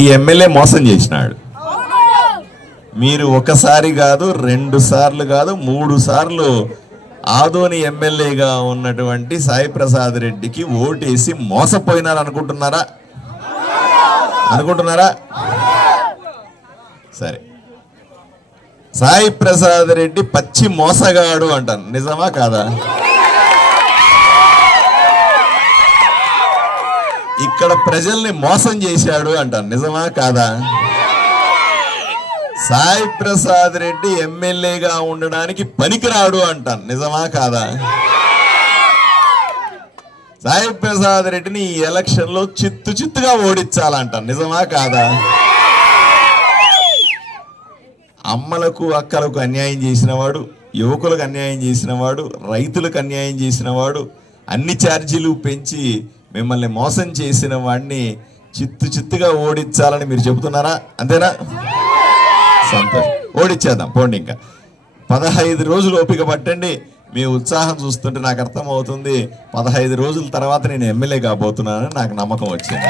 ఈ ఎమ్మెల్యే మోసం చేసినాడు. మీరు ఒకసారి కాదు రెండు సార్లు కాదు మూడు సార్లు ఆదోని ఎమ్మెల్యేగా ఉన్నటువంటి సాయి ప్రసాద్ రెడ్డికి ఓటేసి మోసపోయినారు అనుకుంటున్నారా? అనుకుంటున్నారా? సరే. సాయి ప్రసాద్ రెడ్డి పచ్చి మోసగాడు అంటాను. నిజమా కాదా? ఇక్కడ ప్రజల్ని మోసం చేశాడు అంటారు. నిజమా కాదా? సాయి ప్రసాద్ రెడ్డి ఎమ్మెల్యేగా ఉండడానికి పనికిరాడు అంటాను నిజమా కాదా? సాయి ప్రసాద్ రెడ్డిని ఈ ఎలక్షన్లో చిత్తు చిత్తుగా ఓడించాలంటాను నిజమా కాదా? అమ్మలకు అక్కలకు అన్యాయం చేసినవాడు యువకులకు అన్యాయం చేసినవాడు రైతులకు అన్యాయం చేసినవాడు అన్ని ఛార్జీలు పెంచి మిమ్మల్ని మోసం చేసిన వాడిని చిత్తు చిత్తుగా ఓడించాలని మీరు చెబుతున్నారా? అంతేనా? సంతోషం. ఓడిచ్చేద్దాం పోండి ఇంకా. పదహైదు రోజులు ఓపిక పట్టండి. మీ ఉత్సాహం చూస్తుంటే నాకు అర్థమవుతుంది. పదహైదు రోజుల తర్వాత నేను ఎమ్మెల్యే కాబోతున్నానని నాకు నమ్మకం వచ్చింది.